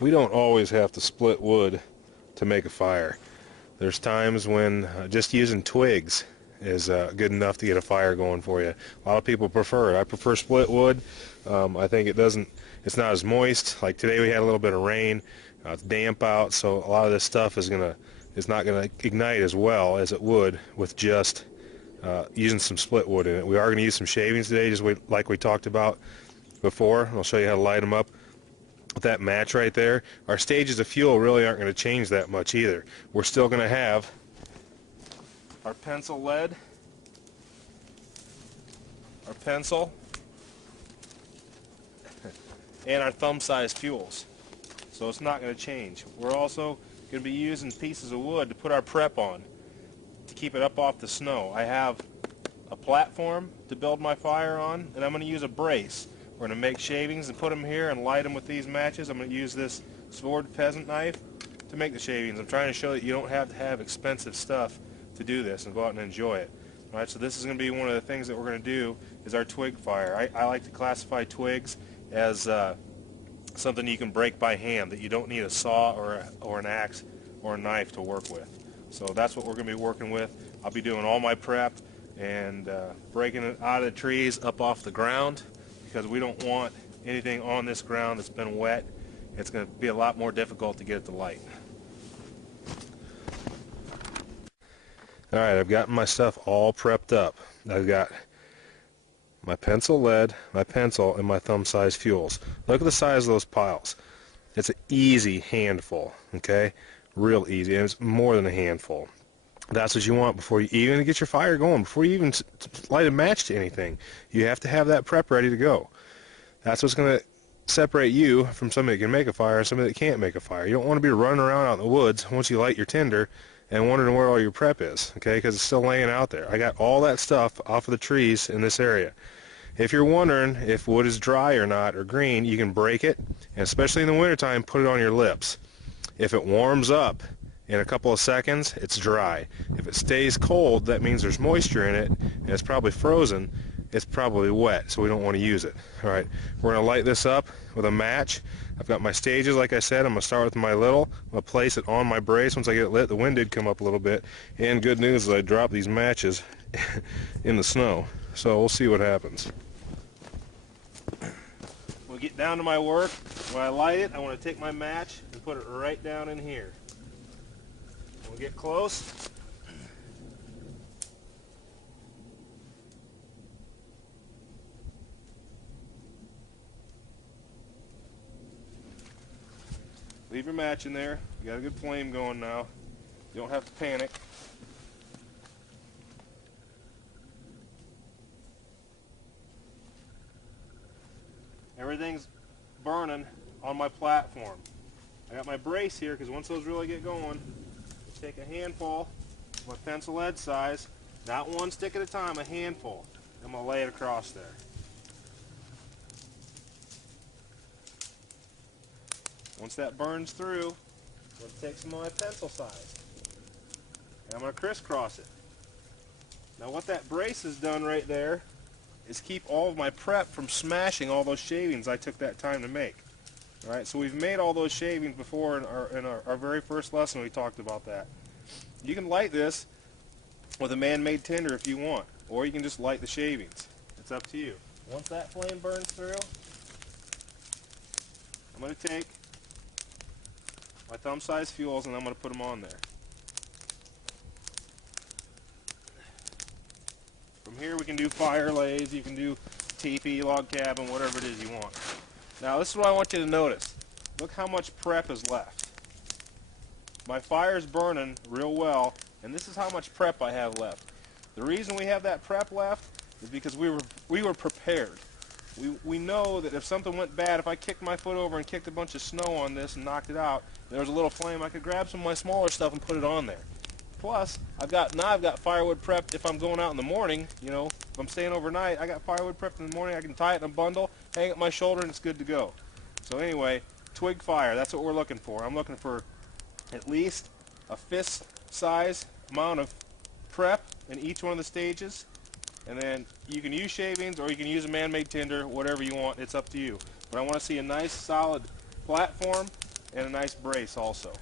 We don't always have to split wood to make a fire. There's times when just using twigs is good enough to get a fire going for you. A lot of people prefer it. I prefer split wood. I think it's not as moist. Like today we had a little bit of rain. It's damp out, so a lot of this stuff is not gonna ignite as well as it would with just using some split wood in it. We are going to use some shavings today, just like we talked about before. I'll show you how to light them up with that match right there. Our stages of fuel really aren't going to change that much either. We're still going to have our pencil lead, our pencil, and our thumb-sized fuels. So it's not going to change. We're also going to be using pieces of wood to put our prep on to keep it up off the snow. I have a platform to build my fire on, and I'm going to use a brace. We're going to make shavings and put them here and light them with these matches. I'm going to use this sword pheasant knife to make the shavings. I'm trying to show that you don't have to have expensive stuff to do this and go out and enjoy it. All right, so this is going to be one of the things that we're going to do is our twig fire. I like to classify twigs as something you can break by hand, that you don't need a saw or an axe or a knife to work with. So that's what we're going to be working with. I'll be doing all my prep and breaking it out of the trees up off the ground, because we don't want anything on this ground that's been wet. It's going to be a lot more difficult to get it to light. Alright, I've gotten my stuff all prepped up. I've got my pencil lead, my pencil, and my thumb-sized fuels. Look at the size of those piles. It's an easy handful, okay? Real easy, and it's more than a handful. That's what you want before you even get your fire going, before you even light a match to anything. You have to have that prep ready to go. That's what's going to separate you from somebody that can make a fire and somebody that can't make a fire. You don't want to be running around out in the woods once you light your tinder and wondering where all your prep is, okay, because it's still laying out there. I got all that stuff off of the trees in this area. If you're wondering if wood is dry or not, or green, you can break it, and especially in the wintertime, put it on your lips. If it warms up in a couple of seconds, it's dry. If it stays cold, that means there's moisture in it, and it's probably frozen. It's probably wet, so we don't want to use it. All right, we're going to light this up with a match. I've got my stages, like I said. I'm going to start with my little. I'm going to place it on my brace once I get it lit. The wind did come up a little bit, and good news is I dropped these matches in the snow, so we'll see what happens. We'll get down to my work. When I light it, I want to take my match and put it right down in here. We'll get close. Leave your match in there. You got a good flame going now. You don't have to panic. Everything's burning on my platform. I got my brace here because once those really get going, take a handful, my pencil lead size, not one stick at a time, a handful. I'm going to lay it across there. Once that burns through, I'm going to take some of my pencil size, and I'm going to crisscross it. Now what that brace has done right there is keep all of my prep from smashing all those shavings I took that time to make. Alright, so we've made all those shavings before in our very first lesson. We talked about that. You can light this with a man-made tinder if you want, or you can just light the shavings. It's up to you. Once that flame burns through, I'm going to take my thumb-sized fuels and I'm going to put them on there. From here we can do fire lays, you can do teepee, log cabin, whatever it is you want. Now this is what I want you to notice. Look how much prep is left. My fire's burning real well, and this is how much prep I have left. The reason we have that prep left is because we were prepared. We know that if something went bad, if I kicked my foot over and kicked a bunch of snow on this and knocked it out, there was a little flame, I could grab some of my smaller stuff and put it on there. Plus, I've got firewood prepped if I'm going out in the morning. You know, if I'm staying overnight, I got firewood prepped in the morning. I can tie it in a bundle, hang it on my shoulder, and it's good to go. So anyway, twig fire, that's what we're looking for. I'm looking for at least a fist size amount of prep in each one of the stages, and then you can use shavings or you can use a man-made tinder, whatever you want. It's up to you. But I want to see a nice solid platform and a nice brace also.